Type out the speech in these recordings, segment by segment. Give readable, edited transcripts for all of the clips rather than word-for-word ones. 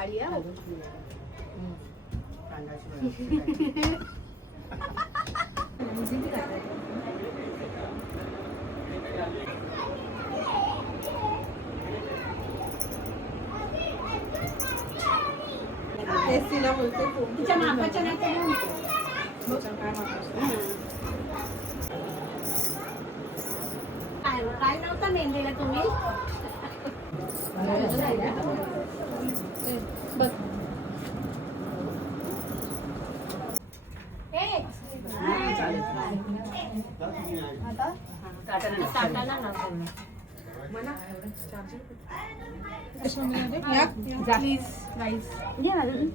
काळी आहे. तिला बोलते तिच्या मापाच्या नाही तर काय नव्हता मेहंदीला तुम्ही?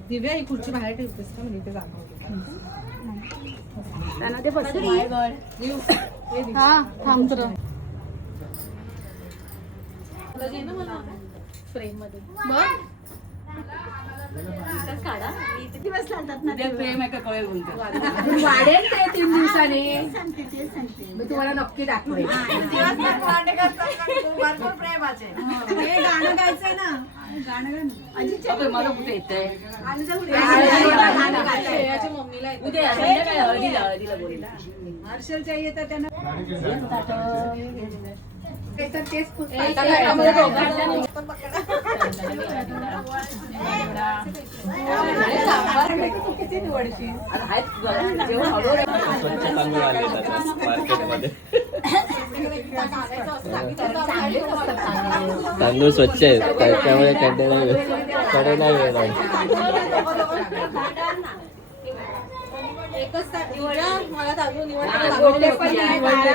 दिव्या ही खुर्ची बाहेर ठेवतेस का म्हणजे फ्रेम मध्ये प्रेम आहे का कळेल बोलते वाढेल ते 3 दिवसाने. मी तुम्हाला नक्की दाखवेन भरपूर प्रेमाचे हे गाणं गायचंय ना गाणं गाणं मला कुठे येतंय मम्मीला हर्षलच्या येतात त्यांना किती निवडशी तांदूळ स्वच्छ आहेत त्यामुळे कडे नाही वेळ एकच निवडा मला तांदूळ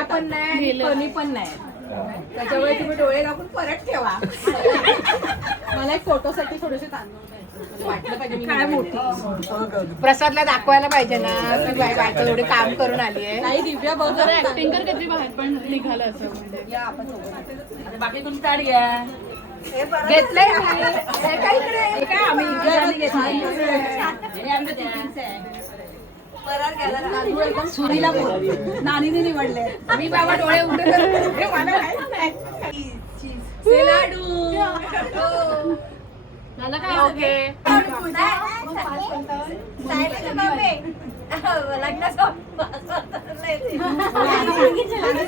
पण नाही कोणी पण नाही. त्याच्यामुळे तुम्ही डोळे लागून परत ठेवा. मला एक फोटोसाठी थोडेसे तांदूळ वाटलं पाहिजे काय मोठी प्रसादला दाखवायला पाहिजे ना की बायको एवढे काम करून आली आहे. नाही दिव्या बघ ऍक्टिंग कर कधी बाहेर पण निघालं असं म्हणजे या आपण बाकी तुमची ताडी घ्या घेतलंय आम्ही सुरीला बोल नानीने निवडले मी बाबा डोळे उघडे करून लाडू झालं काय? ओके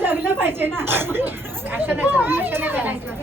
लग्न पाहिजे ना असं नाही करायचं.